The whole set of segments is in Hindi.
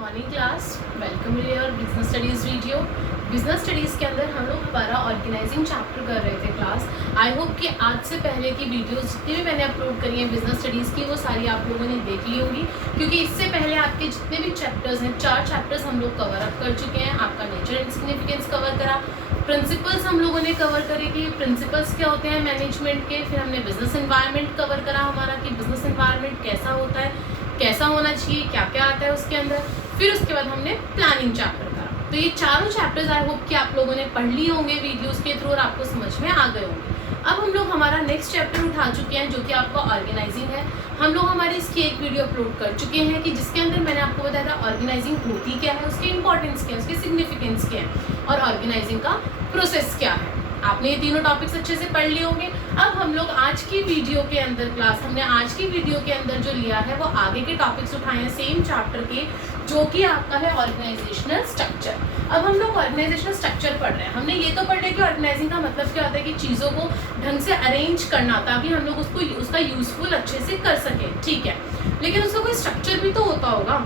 Morning class, welcome your business studies video. Business studies के अंदर हम लोग हमारा ऑर्गेनाइजिंग चैप्टर कर रहे थे क्लास। आई होप कि आज से पहले की वीडियोस जितनी भी मैंने अपलोड करी हैं बिजनेस स्टडीज़ की वो सारी आप लोगों ने देख ली होंगी, क्योंकि इससे पहले आपके जितने भी चैप्टर्स हैं 4 चैप्टर्स हम लोग कवर अप कर चुके हैं। आपका नेचर एंड सिग्निफिकेंस कवर करा, प्रिंसिपल्स हम लोगों ने कवर करे कि प्रिंसिपल्स क्या होते हैं मैनेजमेंट के, फिर हमने बिजनेस एनवायरनमेंट कवर करा हमारा कि बिजनेस एनवायरनमेंट कैसा होता है, कैसा होना चाहिए, क्या क्या आता है उसके अंदर। फिर उसके बाद हमने प्लानिंग चैप्टर करा। तो ये चारों चैप्टर्स आई होप कि आप लोगों ने पढ़ लिए होंगे वीडियोस के थ्रू और आपको समझ में आ गए होंगे। अब हम लोग हमारा नेक्स्ट चैप्टर उठा चुके हैं जो कि आपका ऑर्गेनाइजिंग है। हम लोग हमारी इसकी एक वीडियो अपलोड कर चुके हैं कि जिसके अंदर मैंने आपको बताया था ऑर्गेनाइजिंग होती क्या है, उसकी इंपॉर्टेंस क्या है, उसकी सिग्निफिकेंस क्या है और ऑर्गेनाइजिंग का प्रोसेस क्या है। आपने ये तीनों टॉपिक्स अच्छे से पढ़ लिए होंगे। अब हम लोग आज की वीडियो के अंदर हमने आज की वीडियो के अंदर जो लिया है वो आगे के टॉपिक्स उठाए हैं सेम चैप्टर के, जो कि आपका है ऑर्गेनाइजेशनल स्ट्रक्चर। अब हम लोग ऑर्गेनाइजेशनल स्ट्रक्चर पढ़ रहे हैं। हमने ये तो पढ़ लिया कि ऑर्गेनाइजिंग का मतलब क्या होता है कि चीज़ों को ढंग से अरेंज करना ताकि हम लोग उसका यूजफुल अच्छे से कर सकें, ठीक है। लेकिन उसका कोई स्ट्रक्चर भी तो होता होगा।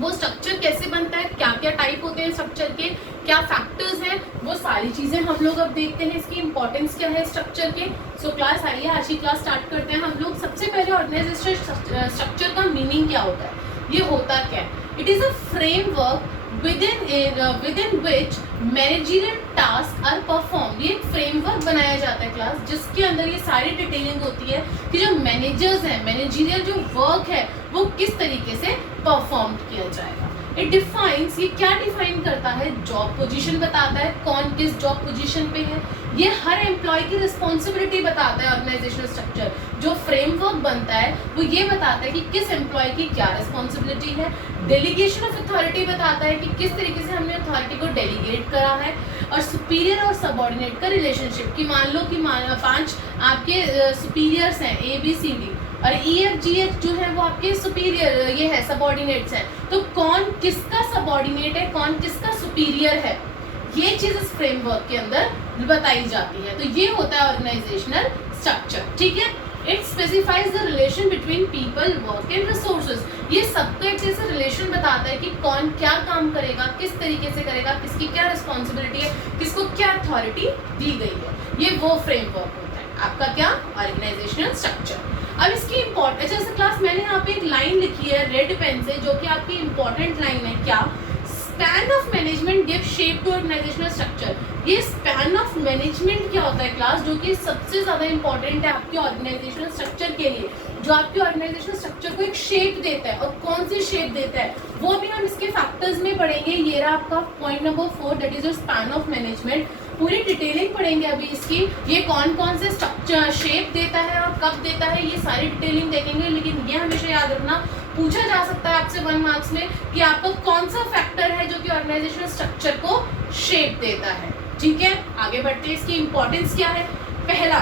वो स्ट्रक्चर कैसे बनता है, क्या क्या टाइप होते हैं स्ट्रक्चर के, क्या फैक्टर्स हैं, वो सारी चीज़ें हम लोग अब देखते हैं। इसकी इंपॉर्टेंस क्या है स्ट्रक्चर के। सो क्लास आइए आज की क्लास स्टार्ट करते हैं। हम लोग सबसे पहले ऑर्गेनाइजेशनल स्ट्रक्चर का मीनिंग क्या होता है, ये होता क्या है। It is a framework within which managerial tasks are performed। ये एक फ्रेमवर्क बनाया जाता है क्लास जिसके अंदर ये सारी डिटेलिंग होती है कि जो मैनेजर्स हैं, मैनेजरियल जो वर्क है वो किस तरीके से परफॉर्म किया जाएगा। इट डिफाइंस, ये क्या डिफाइन करता है, जॉब पोजीशन बताता है कौन किस जॉब पोजीशन पे है। ये हर एम्प्लॉय की रिस्पॉन्सिबिलिटी बताता है। ऑर्गेनाइजेशनल स्ट्रक्चर जो फ्रेमवर्क बनता है वो ये बताता है कि किस एम्प्लॉय की क्या रिस्पॉन्सिबिलिटी है। डेलीगेशन ऑफ अथॉरिटी बताता है कि किस तरीके से हमने अथॉरिटी को डेलीगेट करा है। और सुपीरियर और सबऑर्डिनेट का रिलेशनशिप कि मान लो कि 5 आपके सुपीरियर्स हैं ABCD और EFGH जो है वो आपके सुपीरियर ये है सबऑर्डिनेट्स हैं। तो कौन किसका सबऑर्डिनेट है, कौन किसका सुपीरियर है, ये चीज़ इस फ्रेमवर्क के अंदर बताई जाती है। तो ये होता है ऑर्गेनाइजेशनल स्ट्रक्चर, ठीक है। It specifies the relation between people, work and resources. ये सबका एक जैसे रिलेशन बताता है कि कौन क्या काम करेगा, किस तरीके से करेगा, किसकी क्या रिस्पॉन्सिबिलिटी है, किसको क्या अथॉरिटी दी गई है। ये वो फ्रेमवर्क होता है आपका क्या ऑर्गेनाइजेशनल स्ट्रक्चर। अब इसकी इंपॉर्टेंस, जैसे क्लास मैंने यहाँ पे एक लाइन लिखी है रेड पेन से जो कि आपकी इंपॉर्टेंट लाइन है। क्या span of management give shape to organisational structure. ये स्पैन ऑफ मैनेजमेंट क्या होता है क्लास, जो कि सबसे ज़्यादा इंपॉर्टेंट है आपके ऑर्गेनाइजेशनल स्ट्रक्चर के लिए, जो आपके ऑर्गेनाइजेशनल स्ट्रक्चर को एक शेप देता है। और कौन सी शेप देता है वो भी हम इसके फैक्टर्स में पढ़ेंगे। ये रहा आपका point number 4, that is your span of management. पूरी डिटेलिंग पढ़ेंगे अभी इसकी, ये कौन कौन से स्ट्रक्चर शेप देता है और कब देता है, ये सारी डिटेलिंग देखेंगे। लेकिन ये हमेशा याद रखना, पूछा जा सकता है आपसे 1 मार्क्स में कि आपका कौन सा फैक्टर है जो कि ऑर्गेनाइजेशनल स्ट्रक्चर को शेप देता है, ठीक है। आगे बढ़ते हैं, इसकी इंपॉर्टेंस क्या है। पहला,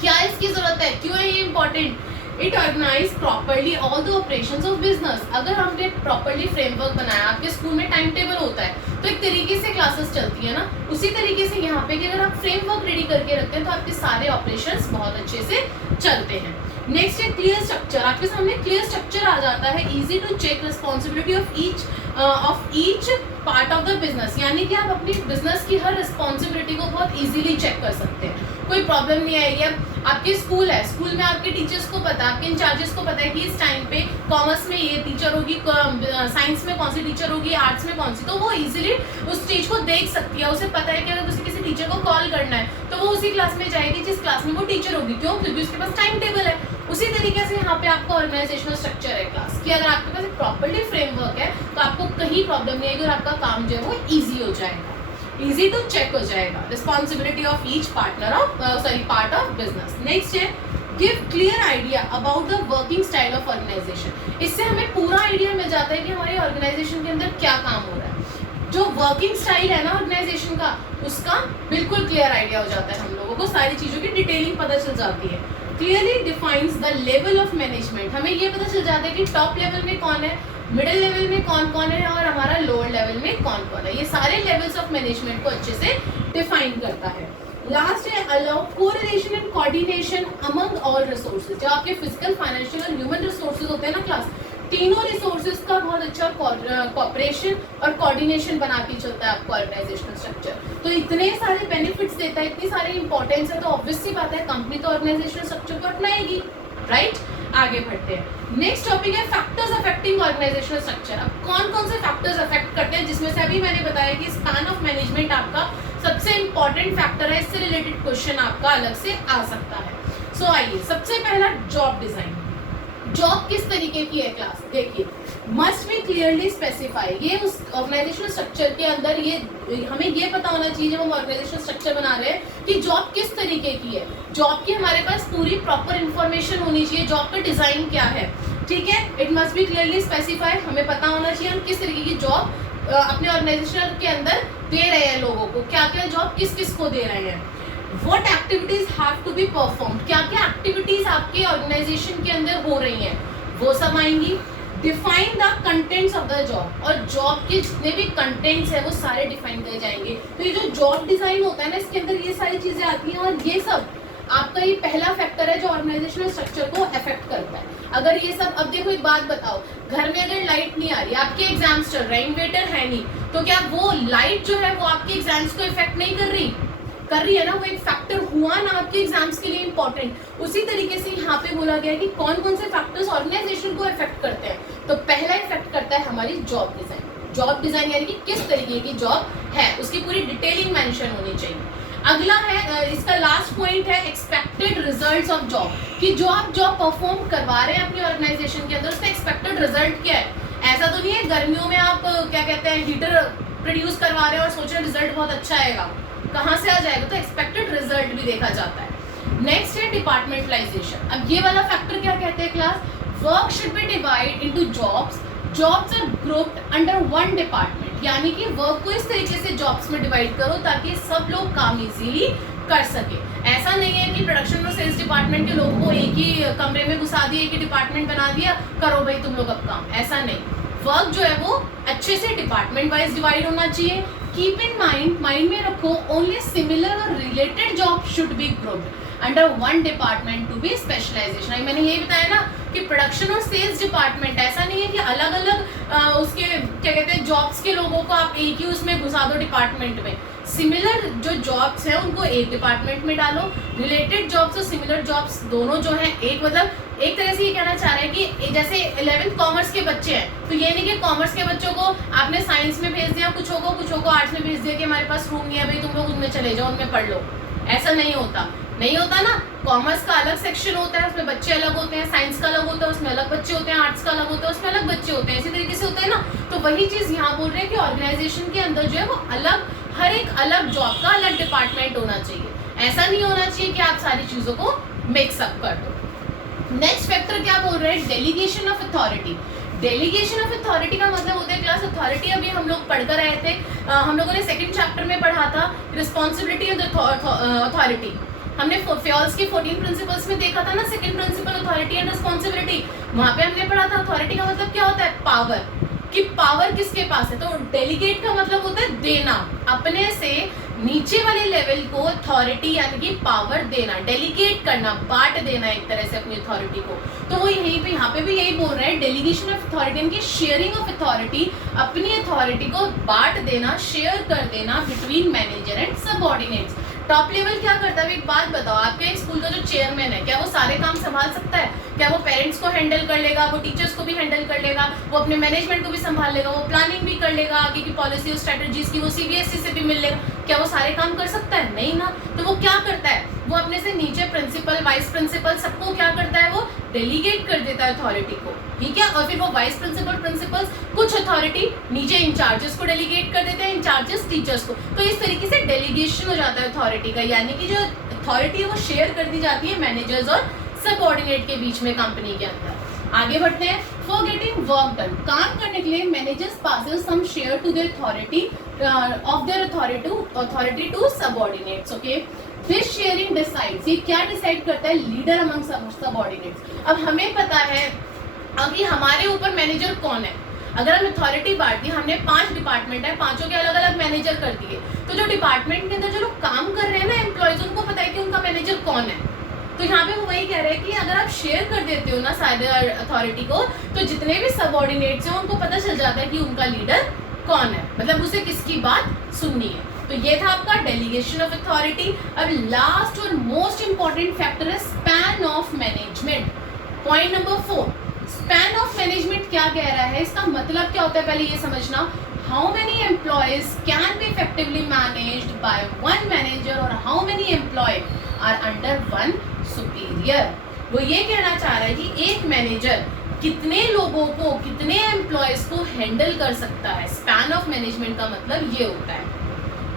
क्या इसकी जरूरत है, क्यों है ये important. It organise properly all the operations of business. अगर हमने प्रॉपरली फ्रेमवर्क बनाया, आपके स्कूल में टाइम टेबल होता है तो एक तरीके से क्लासेस चलती है ना, उसी तरीके से यहाँ पे कि अगर आप फ्रेमवर्क रेडी करके रखते हैं तो आपके सारे ऑपरेशंस बहुत अच्छे से चलते हैं। नेक्स्ट है क्लियर स्ट्रक्चर। आपके सामने क्लियर स्ट्रक्चर आ जाता है। Easy to check responsibility of each part of the business, यानी कि आप अपनी बिजनेस की हर रिस्पॉन्सिबिलिटी को बहुत इजीली चेक कर सकते हैं, कोई प्रॉब्लम नहीं आएगी। अब आपके स्कूल है, स्कूल में आपके टीचर्स को पता है, आपके इंचार्जेस को पता है कि इस टाइम पे कॉमर्स में ये टीचर होगी, साइंस में कौन सी टीचर होगी, आर्ट्स में कौन सी, तो वो इजीली उस चीज़ को देख सकती है। उसे पता है कि अगर उसे किसी टीचर को कॉल करना है तो वो उसी क्लास में जाएगी जिस क्लास में वो टीचर होगी। क्यों, क्योंकि उसके पास टाइम टेबल है। उसी तरीके से यहाँ पे आपका ऑर्गेनाइजेशनल स्ट्रक्चर है क्लास कि अगर आपके पास एक प्रॉपर्ली फ्रेमवर्क है तो आपको कहीं प्रॉब्लम नहीं आएगी और आपका काम जो है वो ईजी हो जाएगा, ईजी टू चेक हो जाएगा। Responsibility of each part of business. Next है give clear idea about the working style of organisation. इससे हमें पूरा आइडिया मिल जाता है कि हमारे ऑर्गेनाइजेशन के अंदर क्या काम हो रहा है। जो वर्किंग स्टाइल है ना ऑर्गेनाइजेशन का, उसका बिल्कुल क्लियर आइडिया हो जाता है। हम लोगों को सारी चीज़ों की डिटेलिंग पता चल जाती है। Clearly defines the level of management. हमें ये पता चल जाता है कि टॉप लेवल में कौन है, मिडिल लेवल में कौन कौन है और हमारा लोअर लेवल में कौन कौन है। ये सारे लेवल्स ऑफ मैनेजमेंट को अच्छे से डिफाइन करता है। लास्ट है allow correlation and coordination among all resources. जो आपके फिजिकल, फाइनेंशियल और ह्यूमन रिसोर्सेज होते हैं ना क्लास, तीनों रिसोर्सेज का बहुत अच्छा कॉपरेशन और कोऑर्डिनेशन बना के चलता है आपका ऑर्गेनाइजेशनल स्ट्रक्चर। तो इतने सारे बेनिफिट्स देता है, इतनी सारी इंपॉर्टेंस है, तो ऑब्वियस सी बात है कंपनी तो ऑर्गेनाइजेशनल स्ट्रक्चर को अपनाएगी, राइट। आगे बढ़ते हैं। नेक्स्ट टॉपिक है फैक्टर्स अफेक्टिंग ऑर्गेनाइजेशनल स्ट्रक्चर। अब कौन कौन से फैक्टर्स अफेक्ट करते हैं, जिसमें से अभी मैंने बताया कि स्पैन ऑफ मैनेजमेंट आपका सबसे इंपॉर्टेंट फैक्टर है, इससे रिलेटेड क्वेश्चन आपका अलग से आ सकता है। सो आइए, सबसे पहला जॉब डिजाइन। जॉब किस तरीके की है क्लास, देखिए, मस्ट बी क्लियरली स्पेसिफाई। ये उस ऑर्गेनाइजेशनल स्ट्रक्चर के अंदर ये हमें ये पता होना चाहिए जब हम ऑर्गेनाइजेशनल स्ट्रक्चर बना रहे हैं कि जॉब किस तरीके की है। जॉब की हमारे पास पूरी प्रॉपर इंफॉर्मेशन होनी चाहिए, जॉब का डिजाइन क्या है, ठीक है। It must be clearly specify, हमें पता होना चाहिए हम किस तरीके की जॉब अपने ऑर्गेनाइजेशन के अंदर दे रहे हैं लोगों को, क्या क्या जॉब किस किस को दे रहे हैं। What activities have to be performed, क्या क्या एक्टिविटीज आपके ऑर्गेनाइजेशन के अंदर हो रही हैं, वो सब आएंगी। Define the contents of the job, और जॉब के जितने भी कंटेंट्स है वो सारे डिफाइन किए जाएंगे। तो ये जो जॉब डिजाइन होता है ना, इसके अंदर ये सारी चीजें आती हैं, और ये सब आपका ये पहला फैक्टर है जो ऑर्गेनाइजेशनल स्ट्रक्चर को अफेक्ट करता है। अगर ये सब, अब देखो एक बात बताओ, घर में अगर लाइट नहीं आ रही, आपके एग्जाम्स चल रहे हैं, इन्वर्टर है नहीं, तो क्या वो लाइट जो है वो आपके एग्जाम्स को इफेक्ट नहीं कर रही है ना, वो एक फैक्टर हुआ ना आपके एग्जाम्स के लिए इंपॉर्टेंट। उसी तरीके से यहाँ पे बोला गया कि कौन कौन से फैक्टर्स ऑर्गेनाइजेशन को इफेक्ट करते हैं। तो पहला इफेक्ट करता है हमारी जॉब डिजाइन। जॉब डिजाइन यानी कि किस तरीके की जॉब है, उसकी पूरी डिटेलिंग मेंशन होनी चाहिए। अगला है, इसका लास्ट पॉइंट है एक्सपेक्टेड रिजल्ट्स ऑफ जॉब, कि जो आप जॉब परफॉर्म करवा रहे हैं अपनी ऑर्गेनाइजेशन के अंदर, उसका एक्सपेक्टेड रिजल्ट क्या है। ऐसा तो नहीं है गर्मियों में आप क्या कहते हैं हीटर प्रोड्यूस करवा रहे हैं और सोच रहे रिजल्ट बहुत अच्छा आएगा, कहाँ से आ जाएगा। तो एक्सपेक्टेड रिजल्ट भी देखा जाता है। नेक्स्ट है डिपार्टमेंटलाइजेशन। अब ये वाला फैक्टर क्या कहते हैं class, work should be divide into jobs, jobs are grouped under one department, यानी कि वर्क को इस तरीके से जॉब्स में डिवाइड करो ताकि सब लोग काम इजीली कर सके। ऐसा नहीं है कि प्रोडक्शन और सेल्स डिपार्टमेंट के लोगों को एक ही कमरे में घुसा दिया, एक ही डिपार्टमेंट बना दिया, करो भाई तुम लोग अब काम, ऐसा नहीं। वर्क जो है वो अच्छे से डिपार्टमेंट वाइज डिवाइड होना चाहिए। कीप इन माइंड में रखो, ओनली सिमिलर और related job should be grouped under one department to be specialisation. मैंने यही बताया ना कि प्रोडक्शन और सेल्स डिपार्टमेंट ऐसा नहीं है कि अलग अलग उसके क्या कहते हैं जॉब्स के लोगों को आप एक ही उसमें घुसा दो डिपार्टमेंट में। सिमिलर जो जॉब्स हैं उनको एक डिपार्टमेंट में डालो, रिलेटेड जॉब्स और सिमिलर जॉब्स दोनों जो हैं एक, मतलब एक तरह से ये कहना चाह रहे हैं कि जैसे 11th कॉमर्स के बच्चे हैं तो ये नहीं कि कॉमर्स के बच्चों को आपने साइंस में भेज दिया, कुछ को आर्ट्स में भेज दिया कि हमारे पास रूम नहीं है भाई तुम लोग उनमें चले जाओ उनमें पढ़ लो, ऐसा नहीं होता ना। कॉमर्स का अलग सेक्शन होता है, उसमें बच्चे अलग होते हैं, साइंस का अलग होता है उसमें अलग बच्चे होते हैं, आर्ट्स का अलग होता है उसमें अलग बच्चे होते हैं, इसी तरीके से होता है ना। तो वही चीज़ यहाँ बोल रहे हैं कि ऑर्गेनाइजेशन के अंदर जो है वो अलग, हर एक अलग जॉब का अलग डिपार्टमेंट होना चाहिए। ऐसा नहीं होना चाहिए कि आप सारी चीज़ों को मिक्सअप कर दो। नेक्स्ट फैक्टर क्या बोल रहे हैं, delegation of authority. Delegation of authority का मतलब होता है क्लास अथॉरिटी, अभी हम लोग पढ़कर आए थे, हम लोगों ने सेकंड चैप्टर में पढ़ा था रिस्पॉन्सिबिलिटी ऑफ अथॉरिटी। हमने फ्योल्स की 14 प्रिंसिपल्स में देखा था ना, second principle authority and responsibility. वहां पे हमने पढ़ा था अथॉरिटी का मतलब क्या होता है, पावर, कि पावर किसके पास है। तो डेलीगेट का मतलब होता है देना, अपने से नीचे वाले लेवल को अथॉरिटी यानी कि पावर देना, डेलीगेट करना, बांट देना एक तरह से अपनी अथॉरिटी को। तो वो यहीं पे यहाँ पे भी यही बोल रहे हैं, डेलीगेशन ऑफ अथॉरिटी यानी कि शेयरिंग ऑफ अथॉरिटी, अपनी अथॉरिटी को बांट देना, शेयर कर देना between manager and subordinates. Top level क्या करता है, एक बात बताओ, आपके स्कूल का जो चेयरमैन है क्या वो सारे काम संभाल सकता है? क्या वो पेरेंट्स को हैंडल कर लेगा, वो टीचर्स को भी हैंडल कर लेगा, वो अपने मैनेजमेंट को भी संभाल लेगा, वो प्लानिंग भी कर लेगा आगे की पॉलिसी और स्ट्रेटजीज की, वो सीबीएसई से भी मिल लेगा? क्या वो सारे काम कर सकता है? नहीं ना। तो वो क्या करता है, वो अपने से नीचे प्रिंसिपल, वाइस प्रिंसिपल सबको क्या करता है, वो डेलीगेट कर देता है अथॉरिटी को, ठीक है। और फिर वो वाइस प्रिंसिपल, प्रिंसिपल्स कुछ अथॉरिटी नीचे इंचार्जेस को डेलीगेट कर देते हैं, इंचार्जेस टीचर्स को। तो इस तरीके से डेलीगेशन हो जाता है अथॉरिटी का, यानी कि जो अथॉरिटी है वो शेयर कर दी जाती है मैनेजर्स और सबऑर्डिनेट के बीच में कंपनी के अंदर। आगे बढ़ते हैं, फॉर गेटिंग वर्क डन, काम करने के लिए managers passes some share to their authority of their authority to subordinates. Okay, this sharing decides, ये क्या डिसाइड करता है, लीडर अमंग सबऑर्डिनेट्स। अब हमें पता है अभी हमारे ऊपर मैनेजर कौन है। अगर हम अथॉरिटी बांट दी, हमने 5 डिपार्टमेंट है, 5 के अलग अलग मैनेजर कर दिए, तो जो डिपार्टमेंट के अंदर जो लोग काम कर रहे हैं ना एम्प्लॉयज, उनको पता है कि उनका मैनेजर कौन है। तो यहाँ पे वो वही कह रहे हैं कि अगर आप शेयर कर देते हो ना साइबर अथॉरिटी को, तो जितने भी सबऑर्डिनेट्स हैं उनको पता चल जाता है कि उनका लीडर कौन है, मतलब उसे किसकी बात सुननी है। तो ये था आपका डेलीगेशन ऑफ अथॉरिटी। अब लास्ट और मोस्ट इंपॉर्टेंट फैक्टर है span of management. Point number 4, span of management क्या कह रहा है, इसका मतलब क्या होता है पहले ये समझना। How many employees can be effectively managed by one manager और how many employee are under one superior. वो ये कहना चाह रहा है कि एक मैनेजर कितने लोगों को, कितने एम्प्लॉयज को हैंडल कर सकता है। स्पैन ऑफ मैनेजमेंट का मतलब ये होता है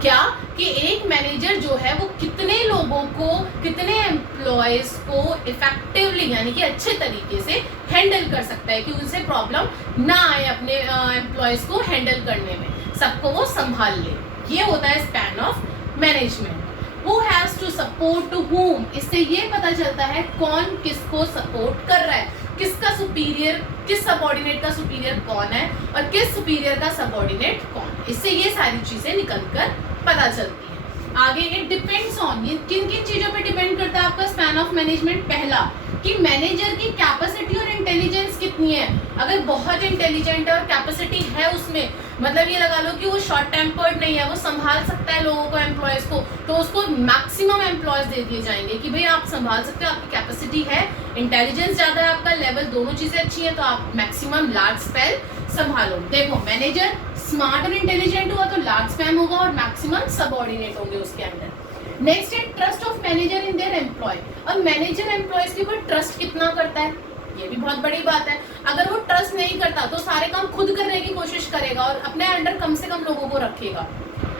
क्या कि एक मैनेजर जो है वो कितने लोगों को, कितने एम्प्लॉयज को इफेक्टिवली यानी कि अच्छे तरीके से हैंडल कर सकता है कि उनसे प्रॉब्लम ना आए अपने एम्प्लॉयज को हैंडल करने में, सबको वो संभाल ले। ये होता है span of management. Who has to support to whom? इससे ये पता चलता है कौन किसको सपोर्ट कर रहा है, किसका सुपीरियर, किस सबऑर्डिनेट का सुपीरियर कौन है और किस सुपीरियर का सबऑर्डिनेट कौन है। इससे ये सारी चीजें निकलकर पता चलती है। आगे इट डिपेंड्स ऑन, ये किन किन चीजों पे डिपेंड करता है आपका स्पैन ऑफ मैनेजमेंट। पहला कि मैनेजर की कैपेसिटी और इंटेलिजेंस कितनी है। अगर बहुत इंटेलिजेंट है और कैपेसिटी है उसमें, मतलब ये लगा लो कि वो शॉर्ट टेम्पर्ड नहीं है, वो संभाल सकता है लोगों को, एम्प्लॉयज को, तो उसको मैक्सिमम एम्प्लॉयज दे दिए जाएंगे कि भाई आप संभाल सकते हो, आपकी कैपेसिटी है, इंटेलिजेंस ज़्यादा है, आपका लेवल, दोनों चीज़ें अच्छी हैं, तो आप मैक्सिमम लार्ज स्पैन संभालो। देखो मैनेजर स्मार्ट और इंटेलिजेंट हुआ तो लार्ज स्पैन होगा और मैक्सिमम सबऑर्डिनेट होंगे उसके अंदर। नेक्स्ट है trust of manager in their employ. अब मैनेजर एम्प्लॉयज के ऊपर ट्रस्ट कितना करता है, ये भी बहुत बड़ी बात है। अगर वो ट्रस्ट नहीं करता तो सारे काम खुद करने की कोशिश करेगा और अपने अंडर कम से कम लोगों को रखेगा,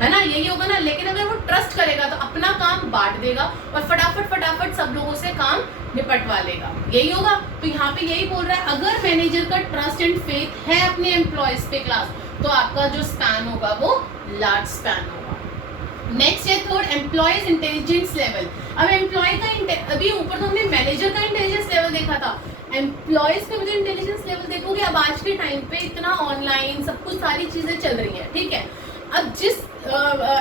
है ना, यही होगा ना। लेकिन अगर वो ट्रस्ट करेगा तो अपना काम बांट देगा और फटाफट सब लोगों से काम निपटवा लेगा, यही होगा। तो यहाँ पे यही बोल रहा है अगर मैनेजर का ट्रस्ट एंड फेथ है अपने एम्प्लॉयज पे क्लास, तो आपका जो स्पैन होगा वो लार्ज स्पैन होगा। नेक्स्ट है थर्ड, एम्प्लॉयज इंटेलिजेंस लेवल। अब एम्प्लॉय का, अभी ऊपर तो हमने मैनेजर का इंटेलिजेंस लेवल देखा था, एम्प्लॉयज का मुझे इंटेलिजेंस लेवल देखोगे। अब आज के टाइम पे इतना ऑनलाइन सब कुछ सारी चीजें चल रही है, ठीक है। अब जिस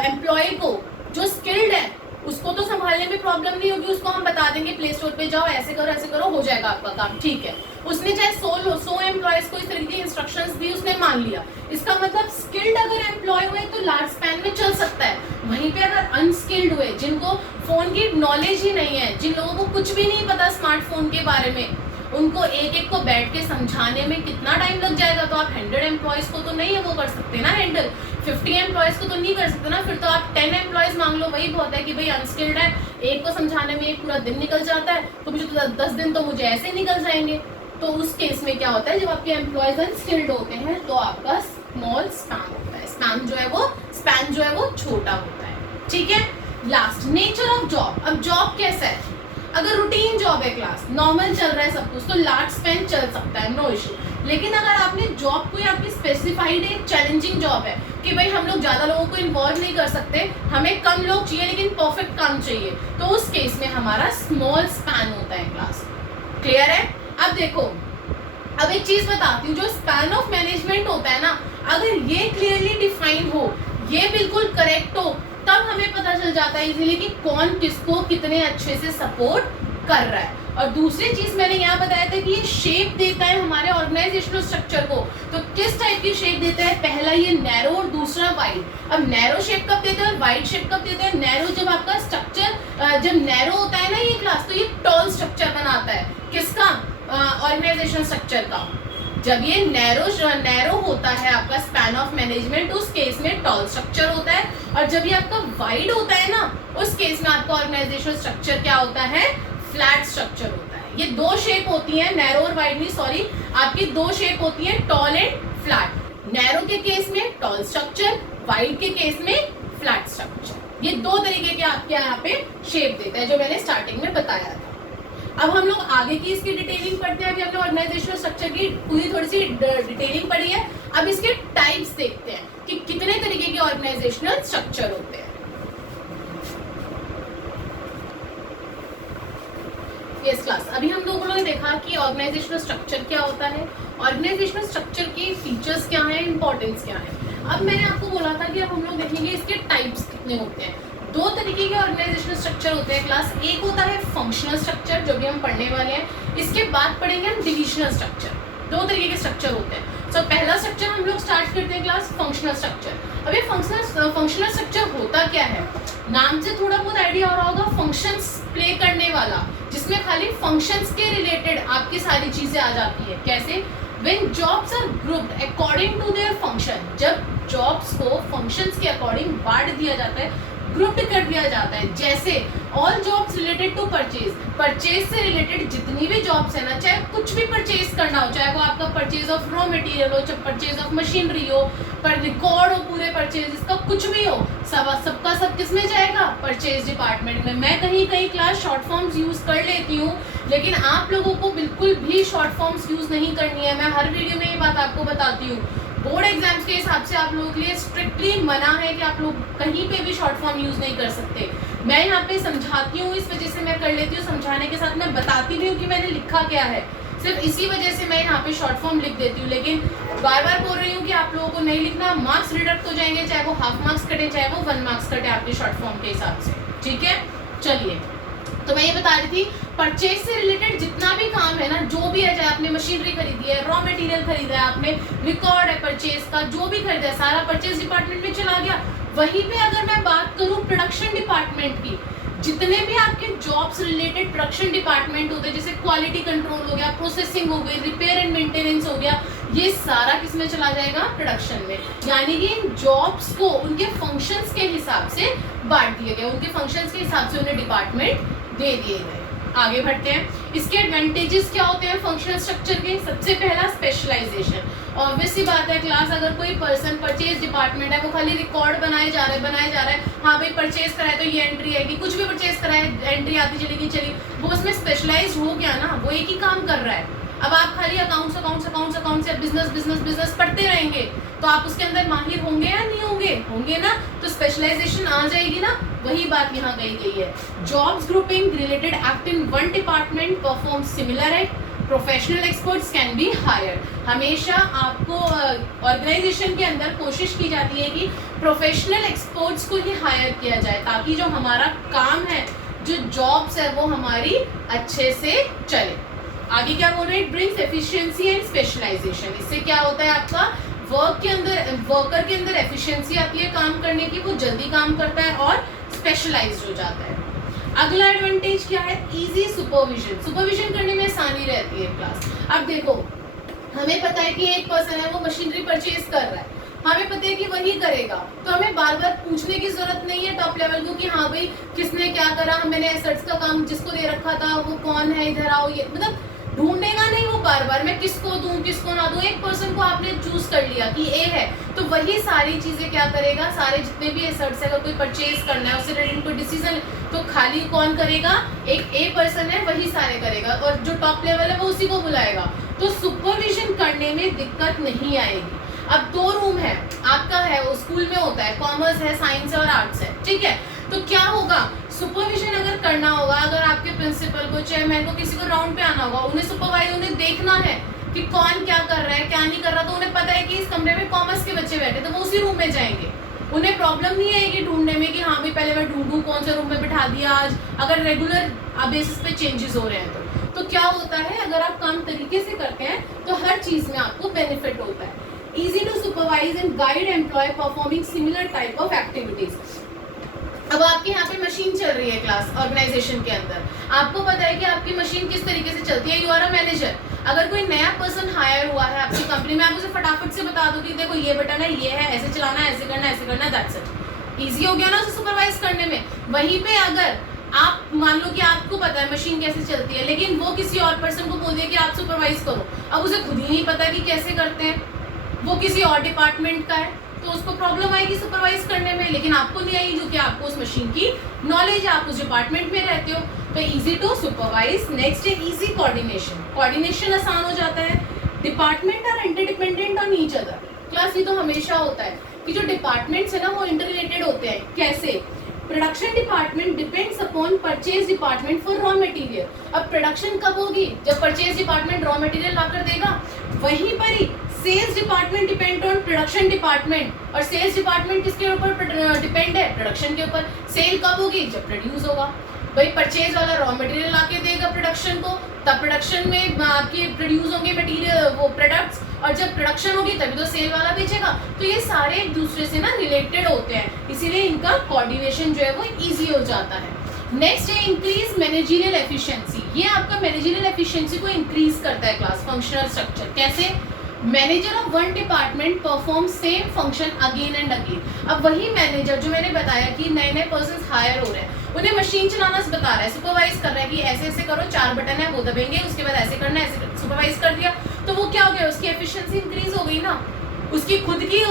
एम्प्लॉय को जो स्किल्ड है उसको तो संभालने में प्रॉब्लम नहीं होगी, उसको हम बता देंगे प्ले स्टोर पे जाओ, ऐसे करो, हो जाएगा आपका काम, ठीक है। उसने चाहे 100 एम्प्लॉयज को इस तरीके की इंस्ट्रक्शंस दी, उसने मान लिया, इसका मतलब स्किल्ड अगर एम्प्लॉय हुए तो लार्ज स्पैन में चल सकता है। वहीं पे अगर अनस्किल्ड हुए, जिनको फोन की नॉलेज ही नहीं है, जिन लोगों को कुछ भी नहीं पता स्मार्टफोन के बारे में, उनको एक एक को बैठ के समझाने में कितना टाइम लग जाएगा। तो आप 100 एम्प्लॉयज को तो नहीं वो कर सकते ना हैंडल, 50 एम्प्लॉयज को तो नहीं कर सकते ना, फिर तो आप 10 एम्प्लॉयज मांग लो, वही बहुत है कि भाई अनस्किल्ड है, एक को समझाने में एक पूरा दिन निकल जाता है, तो मुझे तो 10 दिन तो मुझे ऐसे निकल जाएंगे। तो उस केस में क्या होता है, जब आपके एम्प्लॉयज अनस्किल्ड होते हैं तो आपका स्मॉल स्पैन होता है, स्पैन जो है वो छोटा होता है, ठीक है। Last, nature of job. अब जॉब कैसा है, अगर रूटीन जॉब है क्लास, नॉर्मल चल रहा है सब कुछ, तो लार्ज स्पैन चल सकता है, नो इशू। लेकिन अगर आपने जॉब को, आपकी स्पेसिफाइड एक चैलेंजिंग जॉब है कि भाई हम लोग ज़्यादा लोगों को इन्वॉल्व नहीं कर सकते, हमें कम लोग चाहिए लेकिन परफेक्ट काम चाहिए, तो उस केस में हमारा स्मॉल स्पैन होता है क्लास। क्लियर है। अब देखो, अब एक चीज़ बताती हूँ, जो स्पैन ऑफ मैनेजमेंट होता है ना, अगर ये क्लियरली डिफाइंड हो, ये बिल्कुल करेक्ट हो, तब हमें पता चल जाता है इजीली कि कौन किसको कितने अच्छे से सपोर्ट कर रहा है। और दूसरी चीज मैंने यहाँ बताया था कि ये शेप देता है हमारे ऑर्गेनाइजेशनल स्ट्रक्चर को। तो किस टाइप की शेप देता है, पहला ये नैरो और दूसरा वाइड। अब नैरो शेप कब देता है और वाइड शेप कब देता है। नैरो जब आपका स्ट्रक्चर जब नैरो होता है ना ये क्लास, तो ये टॉल स्ट्रक्चर बनाता है, किसका, ऑर्गेनाइजेशनल स्ट्रक्चर का। जब ये नैरो होता है आपका स्पैन ऑफ मैनेजमेंट, उस केस में टॉल स्ट्रक्चर होता है। और जब ये आपका वाइड होता है ना, उस केस में आपका ऑर्गेनाइजेशनल स्ट्रक्चर क्या होता है, फ्लैट स्ट्रक्चर होता है। ये दो शेप होती है, नैरो और वाइड नहीं, सॉरी, आपकी दो शेप होती है, टॉल एंड फ्लैट। नैरो के केस में टॉल स्ट्रक्चर, वाइड के केस में फ्लैट स्ट्रक्चर। ये दो तरीके के आपके यहाँ पे शेप देता है, जो मैंने स्टार्टिंग में बताया था। अब हम लोग आगे की इसकी डिटेलिंग पढ़ते हैं। अभी हमने ऑर्गेनाइजेशनल स्ट्रक्चर की पूरी थोड़ी सी डिटेलिंग पढ़ी है। अब इसके टाइप्स देखते हैं कि कितने तरीके के ऑर्गेनाइजेशनल स्ट्रक्चर होते हैं। यस क्लास, अभी हम लोगों ने देखा कि ऑर्गेनाइजेशनल स्ट्रक्चर क्या होता है, ऑर्गेनाइजेशनल स्ट्रक्चर के फीचर्स क्या हैं, इंपॉर्टेंस क्या है। अब मैंने आपको बोला था कि अब हम लोग देखेंगे इसके टाइप्स कितने होते हैं। दो तरीके के ऑर्गेनाइजेशनल स्ट्रक्चर होते हैं क्लास। एक होता है फंक्शनल स्ट्रक्चर, जो भी हम पढ़ने वाले हैं। इसके बाद पढ़ेंगे हम डिविजनल स्ट्रक्चर। दो तरीके के स्ट्रक्चर होते हैं। तो पहला स्ट्रक्चर हम लोग स्टार्ट करते हैं क्लास फंक्शनल स्ट्रक्चर। अब ये फंक्शनल स्ट्रक्चर होता क्या है, नाम से थोड़ा बहुत आइडिया हो रहा होगा, फंक्शंस प्ले करने वाला, जिसमें खाली फंक्शंस के रिलेटेड आपकी सारी चीजें आ जाती है। कैसे? When jobs are grouped according to their function, जब जॉब्स को फंक्शंस के अकॉर्डिंग बांट दिया जाता है, ग्रुप्ड कर दिया जाता है। जैसे all jobs related to purchase से रिलेटेड जितनी भी जॉब्स है ना, चाहे कुछ भी परचेज करना हो, चाहे वो आपका परचेज ऑफ रॉ मटेरियल हो, चाहे परचेज ऑफ मशीनरी हो, पर रिकॉर्ड हो पूरे परचेज का, कुछ भी हो, सबका सब किस में जाएगा? परचेज डिपार्टमेंट में। मैं कहीं कहीं क्लास शॉर्ट फॉर्म्स यूज कर लेती हूँ, लेकिन आप लोगों को बिल्कुल भी शॉर्ट फॉर्म्स यूज नहीं करनी है। मैं हर वीडियो में ये बात आपको बताती हूँ। बोर्ड एग्जाम्स के हिसाब से आप लोगों के लिए स्ट्रिक्टली मना है कि आप लोग कहीं पे भी शॉर्ट फॉर्म यूज नहीं कर सकते। मैं यहाँ पे समझाती हूँ, इस वजह से मैं कर लेती हूँ, समझाने के साथ मैं बताती भी हूँ कि मैंने लिखा क्या है। सिर्फ इसी वजह से मैं यहाँ पे शॉर्ट फॉर्म लिख देती हूँ, लेकिन बार बार बोल रही हूँ कि आप लोगों को नहीं लिखना। मार्क्स रिडक्ट हो जाएंगे, चाहे वो हाफ मार्क्स कटे, चाहे वो 1 मार्क्स कटे आपके शॉर्ट फॉर्म के हिसाब से। ठीक है, चलिए। तो मैं ये बता रही थी, परचेज से रिलेटेड जितना भी काम है ना, जो भी है, चाहे आपने मशीनरी खरीदी है, रॉ मटेरियल खरीदा है, आपने रिकॉर्ड है परचेज का, जो भी खरीदा है, सारा परचेज डिपार्टमेंट में चला गया। वहीं पे अगर मैं बात करूं प्रोडक्शन डिपार्टमेंट की, जितने भी आपके जॉब्स रिलेटेड प्रोडक्शन डिपार्टमेंट होते हैं, जैसे क्वालिटी कंट्रोल हो गया, प्रोसेसिंग हो गई, रिपेयर एंड मेंटेनेंस हो गया, ये सारा किस में चला जाएगा? प्रोडक्शन में। यानी कि इन जॉब्स को उनके फंक्शंस के हिसाब से बांट दिया गया, उनके फंक्शंस के हिसाब से उन्हें डिपार्टमेंट दे दिए गए। आगे बढ़ते हैं। इसके एडवांटेजेस क्या होते हैं फंक्शनल स्ट्रक्चर के? सबसे पहला स्पेशलाइजेशन। ऑब्वियस सी बात है क्लास, अगर कोई पर्सन परचेज डिपार्टमेंट है, वो खाली रिकॉर्ड बनाए जा रहा है, हाँ भाई परचेज कराए तो ये एंट्री आएगी, कुछ भी परचेज कराए एंट्री आती चली, वो उसमें स्पेशलाइज हो गया ना, वो एक ही काम कर रहा है। अब आप खाली अकाउंट्स से बिजनेस पढ़ते रहेंगे, तो आप उसके अंदर माहिर होंगे या नहीं होंगे ना, तो स्पेशलाइजेशन आ जाएगी ना। वही बात यहाँ कही गई है। Jobs grouping related act in one department perform similar act, professional experts can be hired. हमेशा आपको ऑर्गेनाइजेशन के अंदर कोशिश की जाती है कि प्रोफेशनल एक्सपर्ट्स को ही हायर किया जाए, ताकि जो हमारा काम है, जो जॉब्स है, वो हमारी अच्छे से चले। आगे क्या बोल रहे हैं? Brings efficiency and specialisation. इससे क्या होता है? आपका वर्कर के अंदर एफिशिएंसी आती है काम करने की, वो जल्दी काम करता है और स्पेशलाइज्ड हो जाता है। अगला एडवांटेज क्या है? इजी सुपरविजन करने में आसानी रहती है क्लास। अब देखो, हमें पता है कि एक पर्सन है, वो मशीनरी परचेज कर रहा है, हमें पता है कि वही करेगा, तो हमें बार बार पूछने की जरूरत नहीं है टॉप लेवल को कि हाँ भाई किसने क्या करा, मैंने एसेट्स का काम जिसको दे रखा था वो कौन है, इधर आओ, ये मतलब ढूंढेगा नहीं वो बार बार, मैं किसको दूं किसको ना दूं। एक पर्सन को आपने चूज कर लिया कि ए है, तो वही सारी चीजें क्या करेगा, सारे जितने भी एसेट्स है, अगर कोई परचेज करना है, उससे रिलेटेड कोई डिसीजन, तो खाली कौन करेगा? एक ए पर्सन है, वही सारे करेगा, और जो टॉप लेवल है वो उसी को बुलाएगा। तो सुपरविजन करने में दिक्कत नहीं आएगी। अब 2 रूम है आपका, है वो स्कूल में होता है, कॉमर्स है, साइंस है और आर्ट्स है, ठीक है। तो क्या होगा, सुपरविजन अगर करना होगा, अगर आपके प्रिंसिपल को, चेयरमैन को, किसी को राउंड पे आना होगा, उन्हें सुपरवाइज, उन्हें देखना है कि कौन क्या कर रहा है, क्या नहीं कर रहा, तो उन्हें पता है कि इस कमरे में कॉमर्स के बच्चे बैठे, तो वो उसी रूम में जाएंगे। उन्हें प्रॉब्लम नहीं आएगी ढूंढने में कि हाँ भाई पहले मैं ढूंढूं कौन से रूम में बिठा दिया आज, अगर रेगुलर बेसिस पे चेंजेस हो रहे हैं तो क्या होता है, अगर आप काम तरीके से करते हैं तो हर चीज में आपको बेनिफिट होता है। Easy to supervise and guide employee performing similar type of activities. अब आपके यहाँ पे मशीन चल रही है क्लास ऑर्गेनाइजेशन के अंदर, आपको पता है कि आपकी मशीन किस तरीके से चलती है, यू आर अ मैनेजर। अगर कोई नया पर्सन हायर हुआ है आपकी कंपनी में, आप उसे फटाफट से बता दो कि देखो ये बटन है, ये है, ऐसे चलाना है, ऐसे करना, दैट्स इट। ईजी हो गया ना उसे सुपरवाइज करने में। वहीं पे अगर आप मान लो कि आपको पता है मशीन कैसे चलती है, लेकिन वो किसी और पर्सन को बोल दिया कि आप सुपरवाइज करो, अब उसे खुद ही नहीं पता कि कैसे करते हैं, वो किसी और डिपार्टमेंट का है, तो उसको प्रॉब्लम आएगी सुपरवाइज करने में, लेकिन आपको नहीं आएगी, जो कि आपको उस मशीन की नॉलेज है, आप उस डिपार्टमेंट में रहते हो, तो इजी टू सुपरवाइज। नेक्स्ट है इजी कोऑर्डिनेशन आसान हो जाता है। Department are interdependent on each other. Class ये तो हमेशा होता है कि जो डिपार्टमेंट्स है ना वो इंटर रिलेटेड होते हैं। कैसे? Production department depends upon purchase department for raw material. अब प्रोडक्शन कब होगी? जब परचेज डिपार्टमेंट रॉ मटेरियल लाकर देगा। वहीं पर ही sales department depend on production department और सेल्स डिपार्टमेंट किसके ऊपर डिपेंड है? प्रोडक्शन के ऊपर। सेल कब होगी? जब प्रोड्यूस होगा। भाई परचेज वाला रॉ मटेरियल लाके देगा प्रोडक्शन को, तब प्रोडक्शन में आपके प्रोड्यूस होंगे मटेरियल, वो प्रोडक्ट्स, और जब प्रोडक्शन होगी तभी तो सेल वाला बेचेगा। तो ये सारे एक दूसरे से ना रिलेटेड होते हैं, इसीलिए इनका कोऑर्डिनेशन जो है वो इजी हो जाता है। नेक्स्ट है इंक्रीज मैनेजरियल एफिशिएंसी। ये आपका मैनेजरियल एफिशिएंसी को इंक्रीज करता है क्लास। फंक्शनल स्ट्रक्चर कैसे? Manager of one department perform same function again and again. अब वही मैनेजर जो मैंने बताया कि नए नए पर्सन हायर हो रहे हैं, उन्हें मशीन चलाना बता रहा है, सुपरवाइज कर रहा है कि ऐसे ऐसे करो, 4 बटन है वो दबेंगे, उसके बाद ऐसे करना है, ऐसे सुपरवाइज कर दिया, तो वो क्या हो गया? उसकी एफिशिएंसी इंक्रीज हो गई ना, उसकी खुद की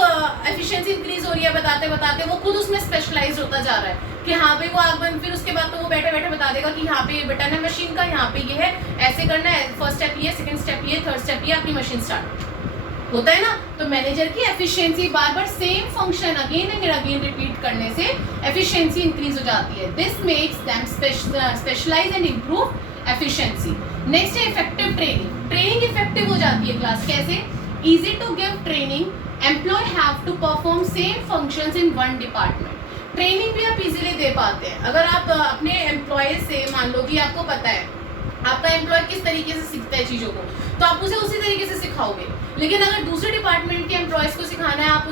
एफिशिएंसी इंक्रीज हो रही है। बताते बताते वो खुद उसमें स्पेशलाइज होता जा रहा है कि हाँ भाई वो आग बंद, फिर उसके बाद तो वो बैठे बैठे बता देगा कि यहाँ पे ये बटन है मशीन का, यहाँ पे ये है, ऐसे करना है, फर्स्ट स्टेप ये, सेकंड स्टेप ये, थर्ड स्टेप ये, आपकी मशीन स्टार्ट होता है ना। तो मैनेजर की एफिशिएंसी बार बार same function again and again repeat करने से एफिशिएंसी इंक्रीज हो जाती है। This makes them specialise and improve efficiency. Next है इफेक्टिव ट्रेनिंग। ट्रेनिंग इफेक्टिव हो जाती है क्लास कैसे? Easy to give training, employ have to perform same functions in one department. Training भी आप इजीली दे पाते हैं। अगर आप अपने एम्प्लॉय से, मान लो कि आपको पता है आपका एम्प्लॉय किस तरीके से सीखता है चीज़ों को, तो आप उसे उसी तरीके से सिखाओगे। लेकिन अगर दूसरे डिपार्टमेंट के एम्प्लॉयज़ को सिखाना है, आप